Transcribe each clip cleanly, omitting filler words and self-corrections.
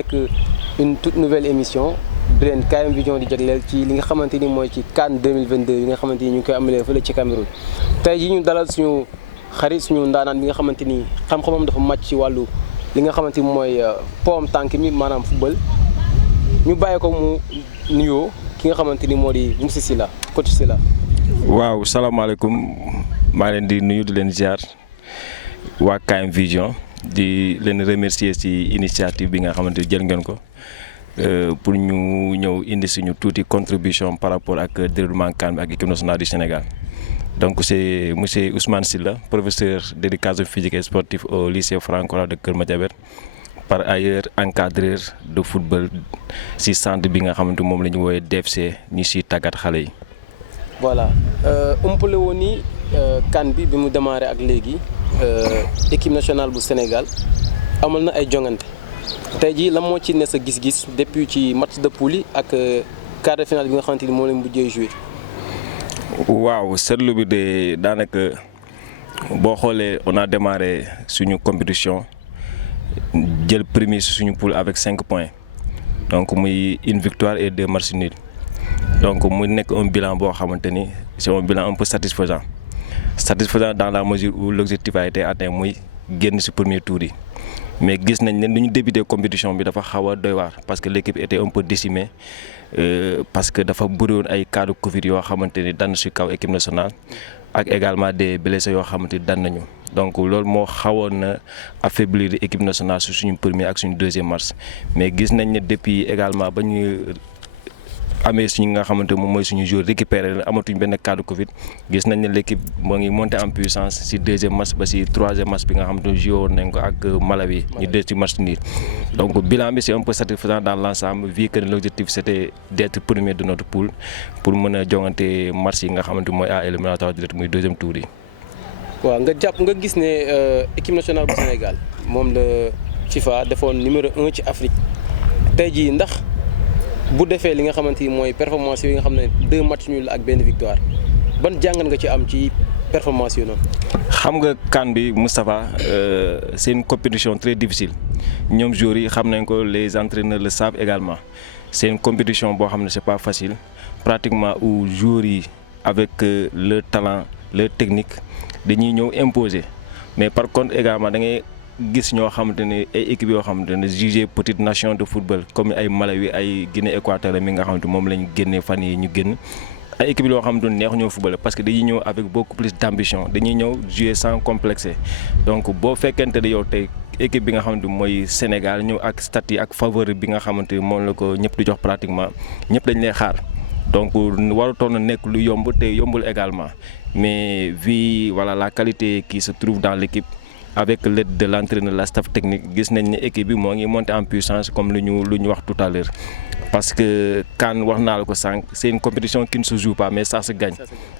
nekk une toute nouvelle émission bi leen KM Vision di jagleel ci li nga xamante ni mooy ci CAN 2022 yi nga xamante ni ñu ngi koy amalee fële ci Cameroun. tey jii ñu dalal suñu xarit suñu ndaanaan bi nga xamante ni xam-xamam dafa màcc ci wàllu li nga xamante ni mooy poom tànk mi maanaam football ñu bàyyi ko mu nuyoo ki nga xamante ni moo di monsieur Sylla coach Sylla. waaw salaamaaleykum maa leen di nuyu di leen ziar waa KM Vision di leen remercier ci initiative bi nga xamante ni jël ngeen ko pour ñu ñëw indi suñu tuuti contribution par rapport ak déroulement CAN bi ak équipe nationale du Sénégal. Donc c'est monsieur Ousmane Sylla, professeur d'éducation physique et sportive au lycée Franck-Ora de Keur Madiabel, par ailleurs encadreur de football ci centre bi nga xamante moom la ñu woowee DFC ñu siy tàggat xale yi. voilà umpale woon ni CAN bi mu démarré ak léegi équipe nationale bu Sénégal amal na ay jongante tey jii la moo ci ne sa gis-gis depuis ci match de poule yi ak quart de finale bi nga xamante ni moo leen mujjee joué. waaw seetlu bi de daanaka boo xoolee on a démarré suñu compétition jël premier suñu poule avec 5 points donc muy une victoire et 2 matchs nuls donc mu nekk un bilan boo xamante ni c'est un bilan un peu satisfaisant dans la mesure où l'objectif a été atteint muy génn ci premier tour yi mais gis nañ ne ni ñu débuté compétition bi dafa xaw a doy waar parce que l'équipe était un peu décimée parce que dafa bëri woon ay cas de Covid yoo xamante ni daan ci kaw équipe nationale ak également des blessés yoo xamante ni daan nañu donc loolu moo xawoon na affaiblir équipe nationale ci suñu premier ak suñu deuxième match mais gis nañ ne depuis également ba ñu amee suñu nga xamante moom mooy suñu joueur récupéré amatuñ benn cas de Covid gis nañ ne l'équipe moo ngi monté en puissance ci deuxième match ba ci troisième match bi nga xamante ne joué woon nañ ko ak Malawi ñu des ci match nul donc bilan bi c'est un peu satisfaisant dans l'ensemble vu que l'objectif c'était d'être premier de notre poule pour mën a jongante match yi nga xamante mooy à éliminatoire direct muy deuxième tour yi. waaw nga gis ne équipe nationale bu Sénégal moom la FIFA defoon numéro 1 ci Afrique tey jii ndax. bu defee li nga xamante ni mooy performance yi nga xam ne 2 matchs nuls ak benn victoire ban jàngat nga ci am ci performance yi noonu. xam nga CAN bi Moustapha c'est une compétition très difficile ñoom joueurs yi xam nañ ko les entraîneurs le savent également c'est une compétition boo xam ne c'est pas facile pratiquement où joueurs yi avec leur talent leur technique dañuy ñëw imposer mais par contre également da ngay gis ñoo xamante ne ay équipes yoo xamante ne jugé petite nation de football comme ay Malawi ay Guinée équatoriale mi nga xamante moom lañ génnee fan yi ñu génn ay équipes yoo xamante ne neex ñoo football parce que dañuy ñëw avec beaucoup plus d'ambition dañuy ñëw jouer sans complexer donc boo fekkente ne yow tey équipe bi nga xamante mooy Sénégal ñëw ak statut ak faveur bi nga xamante moom la ko ñëpp di jox pratiquement ñëpp dañ lay xaar donc warutoon na nekk lu yomb te yombul également mais vu voilà la qualité qui se trouve dans l'équipe avec l'aide de l'entraîneur la staff technique gis nañ ne équipe bi moo ngi monter en puissance comme lu ñu wax tout à l'heure parce que CAN wax naa la ko sànq c'est une compétition qui ne se joue pas mais ça se gagne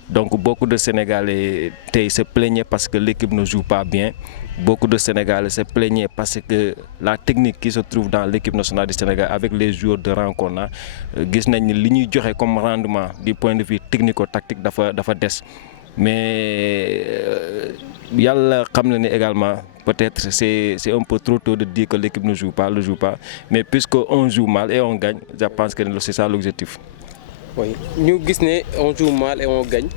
donc beaucoup de Sénégalais tey se plaignaient parce que l'équipe ne joue pas bien beaucoup de Sénégalais se plaignaient parce que la technique qui se trouve dans l'équipe nationale du Sénégal avec les joueurs de rang qu'on a gis nañ ne li ñuy joxe comme rendement du point de vue technico-tactique dafa des mais yàlla xam na ne également peut-être c'est un peu trop tôt de dire que l'équipe ne joue pas mais puisque on joue mal et on gagne je pense que c'est ça l'objectif. oui ñu gis ne on joue mal et on gagne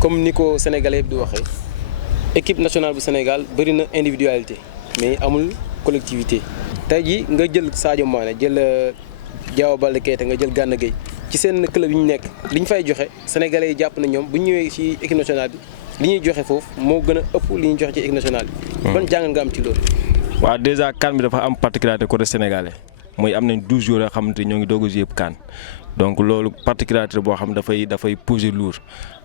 comme ni ko Sénégalais di waxee équipe nationale bu Sénégal bëri na individualité mais amul collectivité. tey jii nga jël Sadio Mané jël Diao Baldé Keita nga jël Gana Gueye ci seen club yi ñu nekk li ñu fay joxe Sénégalais yi jàpp na ñoom bu ñu ñëwee ci équipe nationale bi li ñuy joxe foofu moo gën a ëpp li ñuy joxe ci équipe nationale bi. ban jàngat nga am ci loolu. waaw déjà CAN bi dafa am particularité côté sénégalais mooy am nañ 12 jours yoo xamante ñoo ngi doog a jouer CAN donc loolu particularité boo xam dafay peser lourd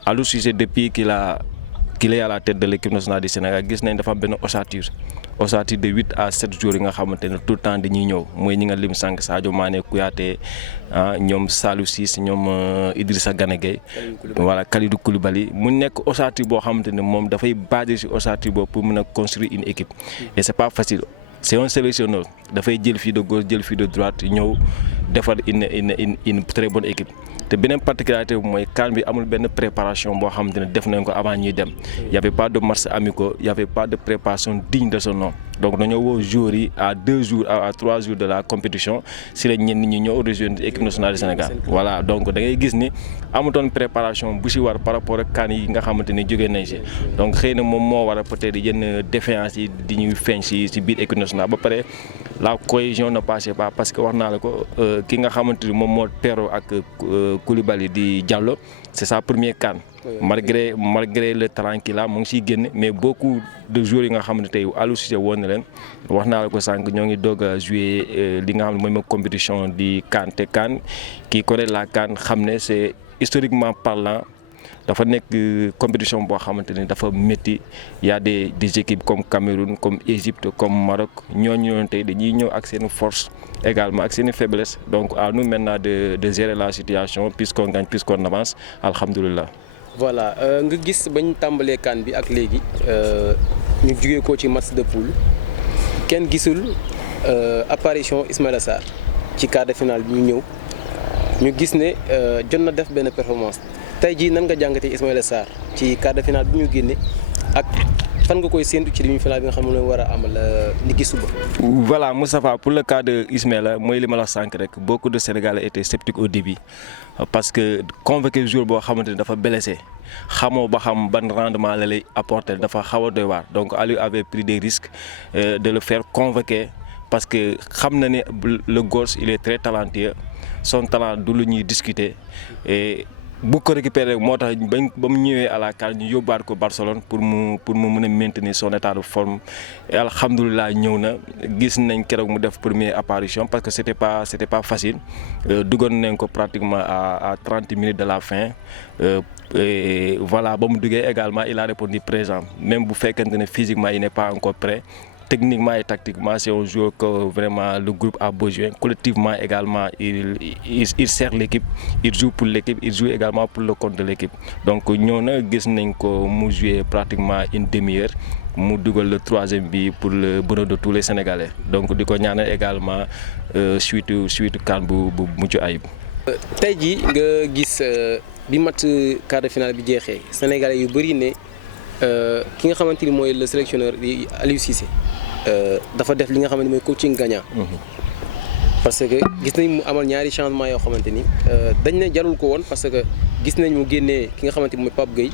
Aliou Cissé depuis qu'il est à la tête de l'équipe nationale du Sénégal gis nañ dafa am benn ossature de 8 à 7 jours yi nga xamante ne tout le temps dañuy ñëw mooy ñi nga lim sànq Sadio Mané Kouyaté ñoom Salou Ciss ñoom Idrissa Gana Gueye voilà Kalidou Koulibaly mu nekk ossature boo xamante ne moom dafay basé ci ossature boobu pour mën a construire une équipe et c'est pas facile c'est un sélectionneur dafay jël fii de gauche jël fii de droite ñëw defar une très bonne équipe te beneen particularité bi mooy CAN bi amul benn préparation boo xamante ne def nañ ko avant ñuy dem y avait pas de matchs amicaux y avait pas de préparation digne de ce nom donc dañoo woo joueurs yi à 2 jours à 3 jours de la compétition si la ñenn ñi ñëw rejoindre équipe nationale du Sénégal voilà donc da ngay gis ni amutoon préparation bu si war par rapport ak CAN yi nga xamante ni jógee nañ si donc xëy na moom moo war a peut-être yenn défaillance yi di ñuy feeñ si biir équipe nationale ba pare la cohésion ne passait pas parce que wax naa la ko ki nga xamante ni moom moo teeroo ak Koulibaly di Diallo c'est sa première CAN malgré le talent qu'il a mu ngi siy génn mais beaucoup de joueurs yi nga xam ne tey Aliou Cissé woon na leen wax naa la ko sànq ñoo ngi doog a jouer li nga xam ne mooy ma compétition di CAN te CAN qui connaît la CAN xam ne c'est historiquement parlant dafa nekk compétition boo xamante ni dafa métti y a des équipes comme Cameroun comme Égypte comme Maroc ñooñu tey dañuy ñëw ak seen force également ak seen faiblesse donc à nous maintenant de gérer la situation puisqu'on gagne puisqu'on avance alhamdoulilah. voilà nga gis bañ tàmbalee CAN bi ak léegi ñu jugee ko ci match de poule kenn gisul apparition Ismaïla Sarr ci quart de finale bi ñu ñëw ñu gis ne jot na def benn performance tey jii nan nga jàngatee Ismaïla Sarr ci quart de finale bi ñu génne ak fan nga koy séntu ci demi-finale bi nga xam ne war a amal ni ki suba. Voilà Moustapha, pour le cas de Ismaïla mooy li ma la sànq rek beaucoup de Sénégalais étaient sceptiques au début parce que convoqué jour boo xamante ni dafa blessé xamoo ba xam ban rendement la lay apporter dafa xaw a doy waar donc Aliou avait pris des risques de le faire convoquer parce que xam na ne le gosse il est très talentueux son talent du lu ñuy discuter et bu ko récupéré moo tax ba mu ñëwee à la CAN ñu yóbbaat ko Barcelone pour mu mën a maintenir son état de forme et alhamdulilah ñëw na gis nañ keroog mu def première apparition parce que c'était pas facile duggoon nañ ko pratiquement à 30 minutes de la fin et voilà ba mu duggee également il a répondu présent même bu fekkente ne physiquement il n'est pas encore prêt. Techniquement et tactiquement, c'est un joueur que vraiment le groupe a besoin. Collectivement également, il sert l'équipe, il joue pour l'équipe, il joue également pour le compte de l'équipe. Donc nous avons joué pratiquement une demi-heure. Nous avons le 3e but pour le bonheur de tous les Sénégalais. Donc nous avons également suite CAN bu mucc ayib. Tey jii nga gis bi match quart de finale bi jeexee Sénégalais yu bëri ne ki nga xamante ni mooy le sélectionneur di Aliou Cissé dafa def li nga xamante ni mooy coaching gagnant. parce que gis nañ mu amal ñaari changement yoo xamante ni dañ ne jarul ko woon parce que gis nañ mu génnee ki nga xamante ni mooy Pape Gueye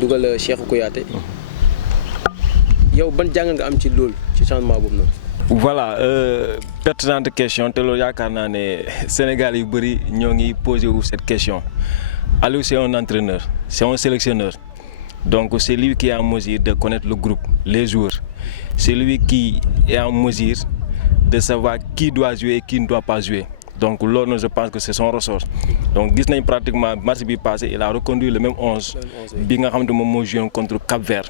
dugal Cheikhou Kouyaté yow ban jàng nga am ci loolu ci changement boobu noonu. Voilà pertinente question te loolu yaakaar naa ne Sénégal yu bëri ñoo ngi posé wu cette question Aliou c'est un entraîneur c'est un sélectionneur. Donc c'est lui qui est en mesure de connaître le groupe, les joueurs. C'est lui qui est en mesure de savoir qui doit jouer et qui ne doit pas jouer. Donc là, je pense que c'est son ressort. Donc pratiquement match bi passé, il a reconduit le même 11. Bi nga xamante moom moo joué contre Cap-Vert.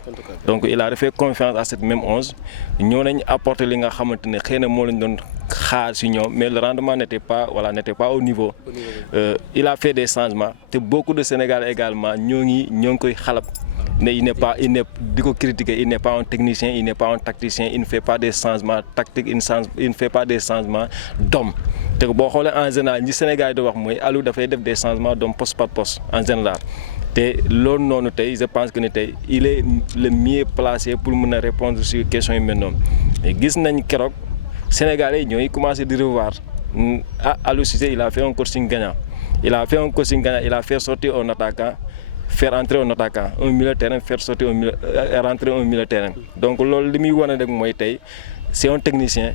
Donc il a fait confiance à cette même 11. Ñoo nañ apporté li nga xamante ne xëy na moo lañ doon xaar si ñoom mais le rendement n'était pas au niveau. Il a fait des changements te beaucoup de Sénégalais également ñoo ngi koy xalab. Mais il n'est pas un technicien, il n'est pas un tacticien, il ne fait pas des changements tactiques, il ne fait pas des changements d'hommes. Donc en général, le Sénégal doit Aliou dafay def des changements d'hommes poste par poste en général. Et je pense qu'il est le mieux placé pour répondre sur les questions maintenant. Et gis nañ kérok Sénégalais ñoy commencé di revoir Aliou Cissé il a fait un coaching gagnant. Il a fait sortir un attaquant. Faire entrer un attaquant, un milieu de terrain, faire sortir rentrer un milieu de terrain. Donc, c'est un technicien,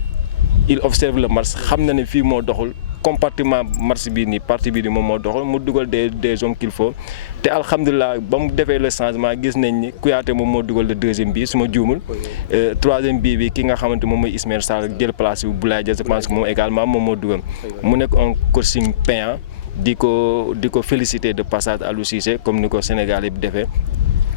il observe le match, il sait que le compartiment match bi partie bi mo doxal mu dugal des hommes qu'il faut té alhamdoulillah bam défé le changement gis nañ ni Kouyaté mom mo dugal le 2e bi suma djumul 3e bi ki nga xamanté mom moy Ismaïla Sarr jël place bu Boulaye Dia je pense que mom également mom mo dugal mu nek un coaching payant di ko féliciter de passage à Aliou Cissé comme ni ko Sénégal yi defee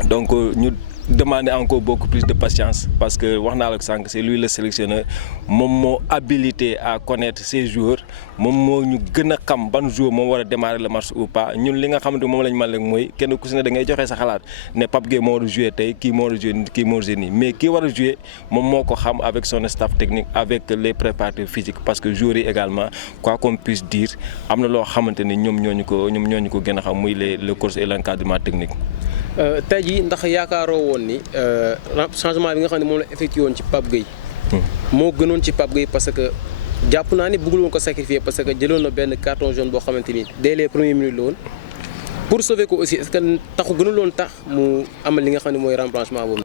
donc ñu demander encore beaucoup plus de patience parce que wax naa la sànq c'est lui le sélectionneur moom moo habilité à connaître ses joueurs moom moo ñu gën a xam ban joueur moo war a démarrer le match ou pas ñun li nga xamante moom la ñu mën rek mooy kenn ku si ne da ngay joxe sa xalaat ne Pape Gueye moo war a jouer tey kii moo war a jouer kii moo war a jouer nii mais kii war a jouer moom moo ko xam avec son staff technique avec les préparateurs physiques parce que joueurs yi également quoi qu'on puisse dire am na loo xamante ni ñoom ñoo ñu ko gën a xam muy le coach et l'encadrement technique. tey jii ndax yaakaaroo woon ni changement bi nga xam ne moom la effectué woon ci Pape Gueye moo gënoon ci Pape Gueye parce que jàpp naa ni bëggul woon ko sacrifier parce que jëloon na benn carton jaune boo xamante ni dès les premières minutes la woon pour sauver ko aussi est-ce que taxu gënul woon tax mu amal li nga xam ne mooy remplacement boobu.